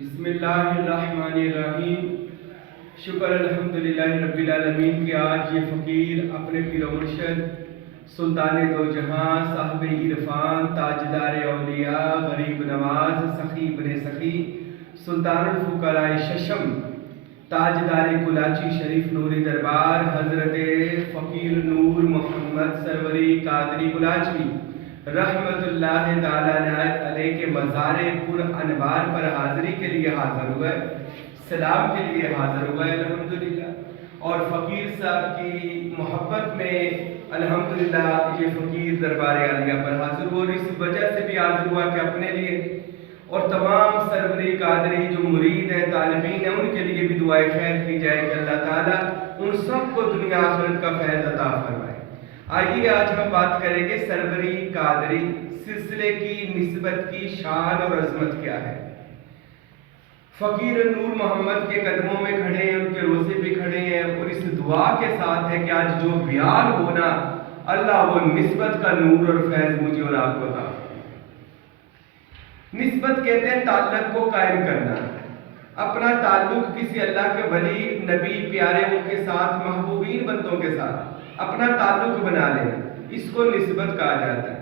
بسم اللہ الرحمن الرحیم۔ شکر الحمدللہ رب العالمین کہ آج یہ فقیر اپنے پیر و مرشد سلطان دو جہاں صاحب عرفان تاجدار اولیاء غریب نواز سخی بن سخی سلطان الفقراء ششم تاجدار کلاچی شریف نوری دربار حضرت فقیر نور محمد سروری قادری کلاچی رحمت اللہ تعالیٰ علیہ کے مزار پر انوار پر حاضری کے لیے حاضر ہوئے، سلام کے لیے حاضر ہوئے الحمدللہ، اور فقیر صاحب کی محبت میں الحمدللہ یہ فقیر دربار عالیہ پر حاضر ہوا، اور اس وجہ سے بھی حاضر ہوا کہ اپنے لیے اور تمام سروری قادری جو مرید ہیں طالبین ہیں ان کے لیے بھی دعائے خیر کی جائے کہ اللہ تعالیٰ ان سب کو دنیا آخرت کا فیض عطا فرمائے۔ آئیے آج ہم بات کریں گے سروری قادری سلسلے کی نسبت کی شان اور عظمت کیا ہے۔ فقیر نور محمد کے قدموں میں کھڑے ہیں، ان کے روزے پہ کھڑے ہیں، اور اس دعا کے ساتھ ہے کہ آج جو بیان ہونا اللہ وہ نسبت کا نور اور فیض مجھے اور آپ کو عطا فرمائے۔ نسبت کہتے ہیں تعلق کو قائم کرنا، اپنا تعلق کسی اللہ کے ولی نبی پیارے ان کے ساتھ محبوبین بندوں کے ساتھ اپنا تعلق بنا لینا، اس کو نسبت کہا جاتا ہے۔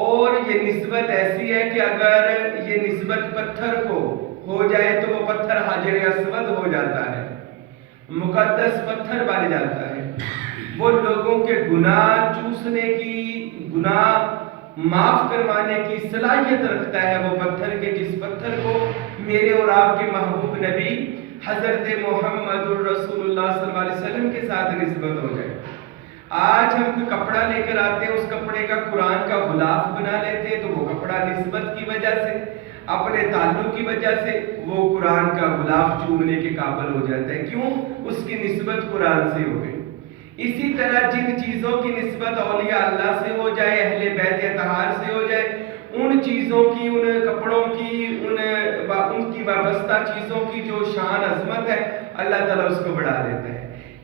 اور یہ نسبت ایسی ہے کہ اگر یہ نسبت پتھر کو ہو جائے تو وہ پتھر حجر اسود ہو جاتا ہے، مقدس پتھر بن جاتا ہے، وہ لوگوں کے گناہ چوسنے کی، گناہ معاف کروانے کی صلاحیت رکھتا ہے وہ پتھر کے، جس پتھر کو میرے اور آپ کے محبوب نبی حضرت محمد رسول اللہ صلی اللہ علیہ وسلم کے ساتھ نسبت ہو جائے۔ آج ہم کوئی کپڑا لے کر آتے ہیں، اس کپڑے کا قرآن کا غلاف بنا لیتے ہیں، تو وہ کپڑا نسبت کی وجہ سے، اپنے تعلق کی وجہ سے وہ قرآن کا غلاف چومنے کے قابل ہو جاتا ہے۔ کیوں؟ اس کی نسبت قرآن سے ہو گئی۔ اسی طرح جن چیزوں کی نسبت اولیاء اللہ سے ہو جائے، اہل بیت اطہار سے ہو جائے، ان چیزوں کی، ان کپڑوں کی، ان کی وابستہ چیزوں کی جو شان عظمت ہے اللہ تعالیٰ اس کو بڑھا دیتا ہے۔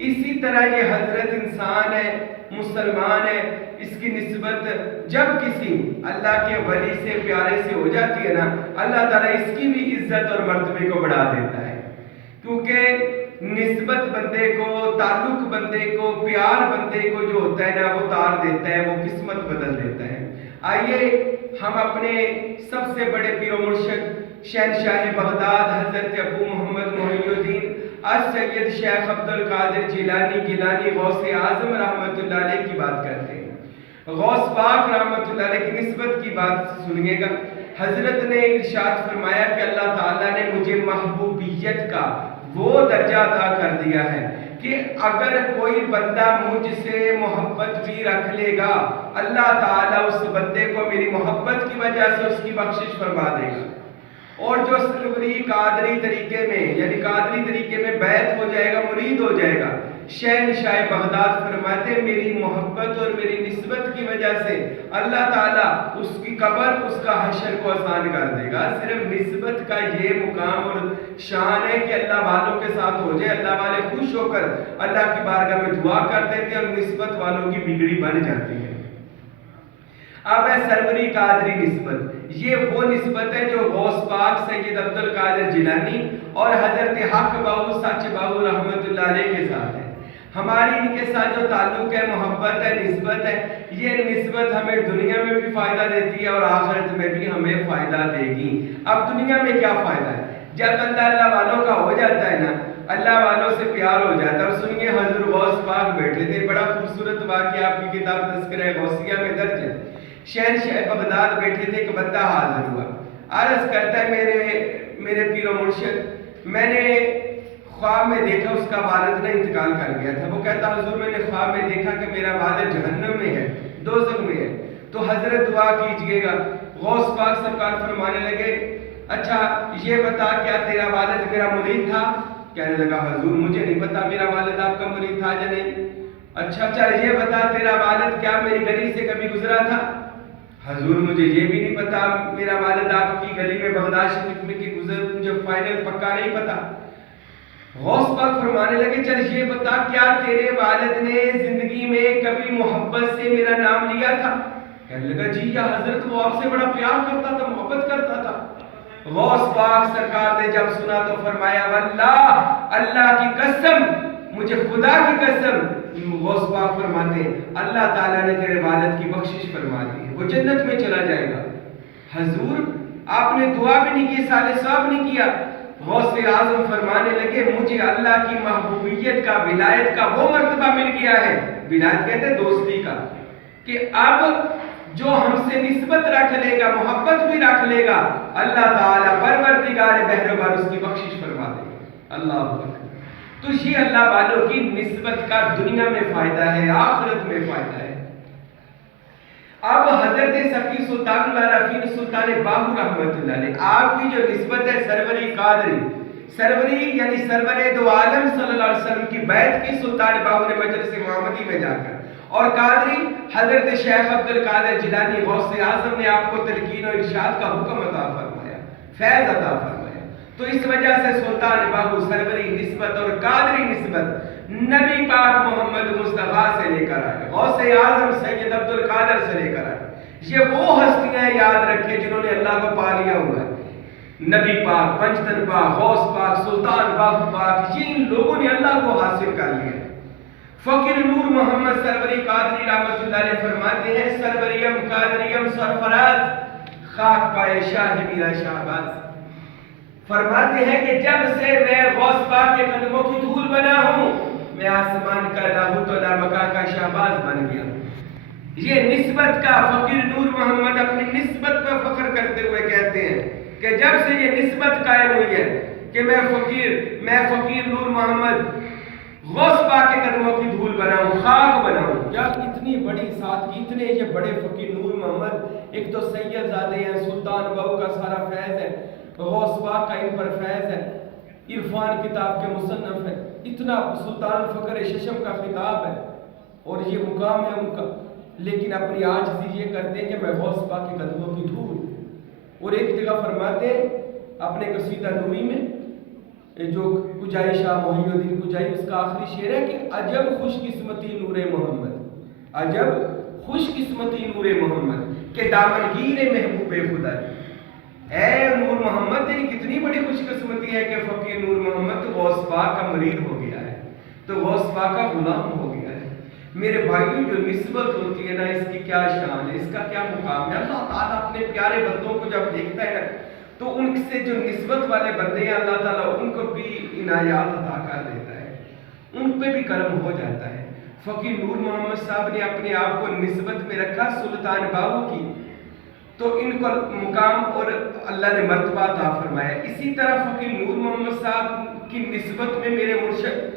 اسی طرح یہ حضرت انسان ہے، مسلمان ہے، اس کی نسبت جب کسی اللہ کے ولی سے پیارے سے ہو جاتی ہے نا، اللہ تعالیٰ اس کی بھی عزت اور مرتبے کو بڑھا دیتا ہے، کیونکہ نسبت بندے کو، تعلق بندے کو، پیار بندے کو جو ہوتا ہے نا وہ تار دیتا ہے، وہ قسمت بدل دیتا ہے۔ آئیے ہم اپنے سب سے بڑے پیر و مرشد شہنشاہ بغداد حضرت ابو محمد محی الدین السید شیخ عبد القادر جیلانی گیلانی غوث اعظم رحمۃ اللہ علیہ کی بات کرتے ہیں۔ غوث پاک رحمۃ اللہ علیہ کی نسبت کی بات سنیے گا۔ حضرت نے ارشاد فرمایا کہ اللہ تعالیٰ نے مجھے محبوبیت کا وہ درجہ عطا کر دیا ہے کہ اگر کوئی بندہ مجھ سے محبت بھی رکھ لے گا، اللہ تعالیٰ اس بندے کو میری محبت کی وجہ سے اس کی بخشش فرما دے گا۔ اور جو سروری قادری طریقے میں، یعنی قادری طریقے میں بیعت ہو جائے گا، مرید ہو جائے گا، شہنشاہ بغداد فرماتے ہیں میری محبت اور میری نسبت کی وجہ سے اللہ تعالیٰ اس کی قبر، اس کا حشر کو آسان کر دے گا۔ صرف نسبت کا یہ مقام اور شان ہے کہ اللہ والوں کے ساتھ ہو جائے، اللہ والے خوش ہو کر اللہ کی بارگاہ میں دعا کر دیتے ہیں، اور نسبت والوں کی بگڑی بن جاتی ہے۔ اب ہے سروری قادری نسبت، یہ وہ نسبت ہے جو غوث پاک سید عبد القادر جیلانی اور حضرت حق باہو سچ باہو رحمت اللہ علیہ کے ساتھ ہے۔ ہماری ان کے ساتھ جو تعلق ہے، محبت ہے، نسبت ہے، یہ نسبت ہمیں دنیا میں بھی فائدہ دیتی ہے اور آخرت میں بھی ہمیں فائدہ دے گی۔ اب دنیا میں کیا فائدہ ہے؟ جب اللہ والوں کا ہو جاتا ہے نا، اللہ والوں سے پیار ہو جاتا ہے۔ اور سنیے حضور غوث پاک بیٹھے تھے، بڑا خوبصورت واقعہ آپ کی کتاب تذکرہ غوثیہ میں درج ہے۔ شہنشاہ بغداد بیٹھے تھے، ایک بندہ حاضر ہوا، عرض کرتا ہے میرے پیر و مرشد، میں نے خواب میں دیکھا اس کا والد نے انتقال کر گیا تھا۔ وہ کہتا حضور میں نے خواب میں دیکھا کہ میرا والد جہنم میں ہے، دوزخ میں ہے، تو حضرت دعا کیجئے گا۔ غوث پاک سرکار فرمانے لگے اچھا یہ بتا کیا تیرا والد میرا مرید تھا؟ کہنے لگا حضور مجھے نہیں پتا میرا والد آپ کا مرید تھا یا نہیں۔ اچھا چل یہ بتا تیرا والد کیا میری گلی سے کبھی گزرا تھا؟ حضور مجھے یہ بھی نہیں پتا میرا والد آپ کی گلی میں بغداد شریف میں کی گزر، مجھے فائنل پکا نہیں پتا۔ غوث پاک فرمانے لگے چل یہ بتا کیا تیرے والد نے زندگی میں کبھی محبت سے میرا نام لیا تھا؟ کہنے لگا جی یا حضرت وہ آپ سے بڑا پیار کرتا تھا، محبت کرتا تھا۔ غوث پاک سرکار نے جب سنا تو فرمایا واللہ اللہ کی قسم، مجھے خدا کی قسم، غوث پاک فرماتے ہیں اللہ تعالیٰ نے تیرے والد کی بخشش فرما دی ہے، وہ جنت میں چلا جائے گا۔ حضور آپ نے دعا بھی نہیں کی، صالح ثواب نہیں کیا۔ غوث اعظم فرمانے لگے مجھے اللہ کی محبوبیت کا، ولایت کا وہ مرتبہ مل گیا ہے، ولایت کہتے ہیں دوستی کا، کہ اب جو ہم سے نسبت رکھ لے گا، محبت بھی رکھ لے گا، اللہ تعالیٰ پروردگار بحر و بحر اس کی بخشش فرما دے گا۔ اللہ اکبر۔ تو یہ اللہ والوں کی نسبت کا دنیا میں فائدہ ہے، آخرت میں فائدہ ہے۔ اب حضرت سخی سلطان العارفین سلطان باہو رحمت اللہ علیہ، آپ کی جو نسبت ہے سروری قادری، سروری یعنی سرور دو عالم صلی اللہ علیہ وسلم کی بیعت کی سلطان باہو نے مجلس محمدی میں جا کر، اور قادری حضرت شیخ عبد القادر جیلانی غوث اعظم نے آپ کو تلقین و ارشاد کا حکم عطا فرمایا، فیض عطا فرمایا۔ تو اس وجہ سے سلطان باہو سروری نسبت اور قادری نسبت نبی پاک محمد مصطفیٰ سے لے کر آئے، غوث اعظم سید عبد القادر سے لے کر آئے۔ یہ وہ ہستیاں یاد رکھے جنہوں نے اللہ کو پا لیا ہوا ہے، نبی پاک، پنجتن پاک، غوث پاک، سلطان باہو پاک، ان لوگوں نے اللہ کو حاصل کر لیا۔ فقیر نور محمد سروری قادری رحمت اللہ علیہ فرماتے ہیں سروریم قادریم سرفراز خاک پائے شاہ میرا شہباز، فرماتے ہیں کہ جب سے میں غوث پاک کے قدموں کی دھول بنا ہوں، میں آسمان کا لاہوت و لامکان کا شہباز بن گیا۔ یہ نسبت کا فقیر نور محمد اپنی نسبت پر فخر کرتے ہوئے کہتے ہیں کہ جب سے یہ نسبت قائم ہوئی ہے کہ میں فقیر نور محمد غوث پاک کے قدموں کی دھول بنا ہوں، خاک بنا ہوں۔ جب اتنی بڑی سادگی، اتنے یہ بڑے فقیر نور محمد، ایک تو سید زادے ہیں، سلطان باہو کا سارا فیض ہے، غوث پاک کا ان پر فیض ہے، عرفان کتاب کے مصنف ہے، اتنا سلطان الفقر ششم کا خطاب ہے اور یہ مقام ہے ان کا، لیکن اپنی عاجزی یہ کرتے ہیں کہ میں غوث پاک کے قدموں کی دھول۔ اور ایک جگہ فرماتے ہیں اپنے قصیدہ نوری میں، جو کجائی شاہ محی الدین کجائی، اس کا آخری شعر ہے کہ عجب خوش قسمتی نور محمد، عجب خوش قسمتی نور محمد کہ دامنگیر محبوب خدا۔ اے نور محمد، تیری کتنی بڑی خوش قسمتی ہے کہ فقیر نور محمد تو غوث پاک کا مرید ہو گیا ہے، تو غوث پاک کا غلام ہو گیا ہے۔ میرے بھائیوں، جو نسبت ہوتی ہے نا، اس کی کیا شان ہے، اس کا کیا مقام ہے۔ اللہ تعالیٰ اپنے پیارے بندوں کو جب دیکھتا ہے نا، تو ان سے جو نسبت والے بندے ہیں اللہ تعالیٰ ان کو بھی عنایات عطا کر دیتا ہے، ان پہ بھی کرم ہو جاتا ہے۔ فقیر نور محمد صاحب نے اپنے آپ کو نسبت میں رکھا سلطان باہو کی، تو ان کو مقام اور اللہ نے مرتبہ عطا فرمایا۔ اسی طرح فقیر نور محمد صاحب کی نسبت میں میرے مرشد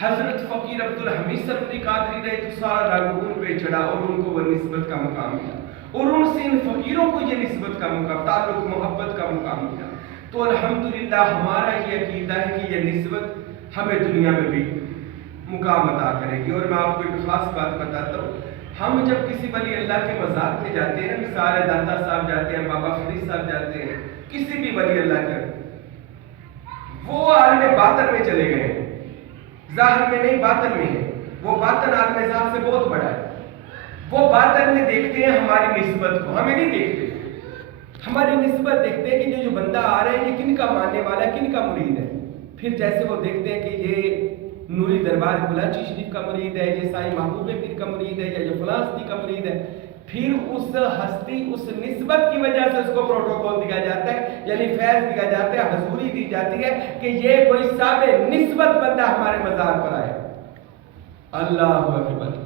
حضرت فقیر عبدالحمید سروری قادری رہے تو سارا رنگ ان پہ چڑھا اور ان کو وہ نسبت کا مقام ملا، اور ان سے ان فقیروں کو یہ نسبت کا مقام، تعلق، محبت کا مقام ملا۔ تو الحمدللہ ہمارا یہ عقیدہ ہے کہ یہ نسبت ہمیں دنیا میں بھی مقام عطا کرے گی۔ اور میں آپ کو ایک خاص بات بتاتا ہوں، ہم جب کسی ولی اللہ کے مزار پہ جاتے ہیں، مثال داتا صاحب جاتے ہیں، بابا فرید صاحب جاتے ہیں، کسی بھی ولی اللہ کے، وہ عالم باطن میں چلے گئے ہیں، ظاہر میں نہیں، باطن میں ہے۔ وہ باطن عالم ظاہر سے بہت بڑا ہے، وہ باطن میں دیکھتے ہیں ہماری نسبت کو، ہمیں نہیں دیکھتے، ہماری نسبت دیکھتے ہیں کہ جو بندہ آ رہا ہے یہ کن کا ماننے والا ہے، کن کا مرید ہے۔ پھر جیسے وہ دیکھتے ہیں کہ یہ نوری دربار بلاچی شریف کا مرید ہے، یہ سائی محبوب پیر کا مرید ہے، یا جو فلاں ہستی کا مرید ہے، پھر اس ہستی، اس نسبت کی وجہ سے اس کو پروٹوکول دیا جاتا ہے، یعنی فیض دیا جاتا ہے، حضوری دی جاتی ہے کہ یہ کوئی صاحب نسبت بندہ ہمارے مزار پر آئے۔ اللہ اکبر۔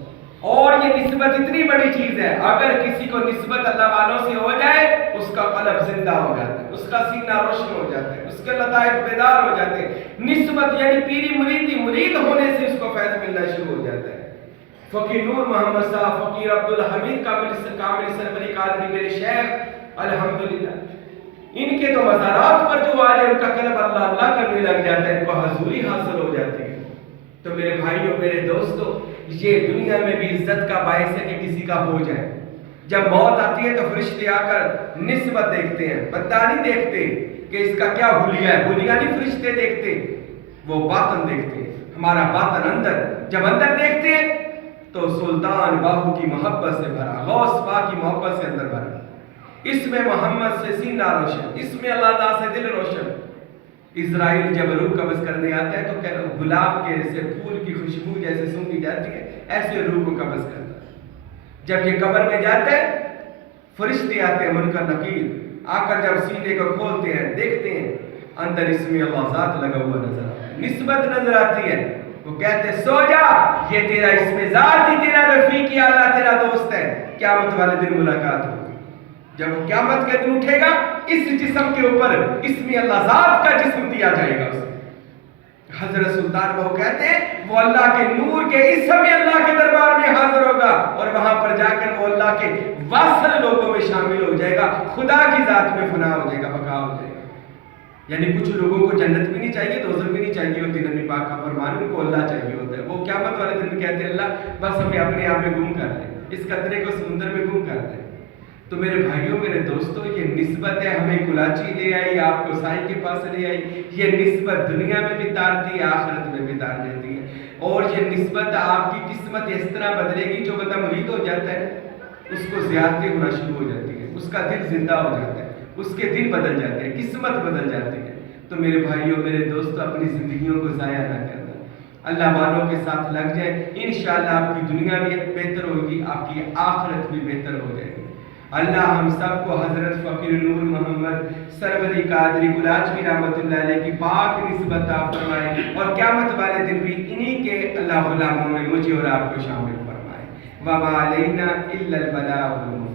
اور یہ نسبت اتنی بڑی چیز ہے، اگر کسی کو نسبت اللہ والوں سے ہو جائے، اس کا قلب زندہ ہو جاتا ہے، اس کا سینہ روشن ہو جاتا ہے، اس کے لطائف بیدار ہو جاتے ہیں۔ نسبت یعنی پیری مریدی، مرید ہونے سے اس کو فیض ملنا شروع ہو جاتا ہے۔ فقیر نور محمد صاحب، فقیر عبدالحمید کامل سروری قادری میرے شیخ، الحمدللہ ان کے تو مزارات پر جو آ جائے ان کا قلب اللہ اللہ کرنے لگ جاتا ہے، ان کو حضوری حاصل ہو جاتی ہے۔ تو میرے بھائیوں، میرے دوستوں، یہ دنیا میں بھی عزت کا باعث ہے کہ کسی کا ہو جائے۔ جب موت آتی ہے تو فرشتے آ کر نسبت دیکھتے ہیں، بندہ نہیں دیکھتے کہ اس کا کیا حلیہ ہے، حلیہ نہیں فرشتے دیکھتے، وہ باطن دیکھتے ہیں، ہمارا باطن اندر۔ جب اندر دیکھتے ہیں تو سلطان باہو کی محبت سے بھرا، غوث پاک کی محبت سے اندر بھرا۔ اس میں محمد سے سینہ روشن، اس میں اللہ تعالیٰ سے دل روشن۔ اسرائیل جب روح قبض کرنے آتا ہے تو گلاب کے ایسے پھول کی خوشبو جیسے سونگھی جاتی ہے، ایسے روح کو قبض کرتا ہے۔ جب یہ قبر میں جاتا ہے، فرشتے آتے ہیں منکر نکیر، آ کر جب سینے کو کھولتے ہیں، دیکھتے ہیں اندر اس میں اللہ ذات لگا ہوا نظر آتا ہے، نسبت نظر آتی ہے۔ وہ کہتے ہیں سو جا، یہ تیرا اس میں ذات ہی تیرا رفیق اعلیٰ تیرا دوست ہے، قیامت والے دن ملاقات ہوگی۔ جب وہ قیامت کے دن اٹھے گا، اس جسم کے اوپر اسم اللہ ذات کا جسم دیا جائے گا اسے۔ حضرت سلطان بہو کہتے ہیں وہ اللہ کے نور کے اسم اللہ کے دربار میں حاضر ہوگا، اور وہاں پر جا کر وہ اللہ کے واصل لوگوں میں شامل ہو جائے گا، خدا کی ذات میں فنا ہو جائے گا، بقا ہو جائے گا۔ یعنی کچھ لوگوں کو جنت بھی نہیں چاہیے، دوزخ بھی نہیں چاہیے ہوتی، نبی پاک کا فرمان، ان کو اللہ چاہیے ہوتا ہے۔ وہ قیامت والے دن کہتے ہیں اللہ بس ہمیں اپنے آپ میں گم کر دیں، اس قطرے کو سمندر میں گم کر دیں۔ تو میرے بھائیوں، میرے دوستوں، یہ نسبت ہے ہمیں کلاچی لے آئی، آپ کو سائی کے پاس لے آئی، یہ نسبت دنیا میں بھی تارتی ہے، آخرت میں بھی تار دیتی ہے۔ اور یہ نسبت آپ کی قسمت اس طرح بدلے گی، جو بندہ مرید ہو جاتا ہے اس کو زیادتی ہونا شروع ہو جاتی ہے، اس کا دل زندہ ہو جاتا ہے، اس کے دل بدل جاتے ہیں، قسمت بدل جاتی ہے۔ تو میرے بھائیوں، میرے دوستوں، اپنی زندگیوں کو ضائع نہ کرنا، اللہ والوں کے ساتھ لگ جائیں، انشاءاللہ آپ کی دنیا بھی بہتر ہوگی، آپ کی آخرت بھی بہتر ہو جائے گی۔ اللہ ہم سب کو حضرت فقیر نور محمد سروری قادری گلاچی رحمۃ اللہ علیہ کی پاک نسبت عطا فرمائے، اور قیامت والے دن بھی انہی کے اللہ غلاموں میں مجھے اور آپ کو شامل فرمائے۔ وما علینا الا البلاغ المبین۔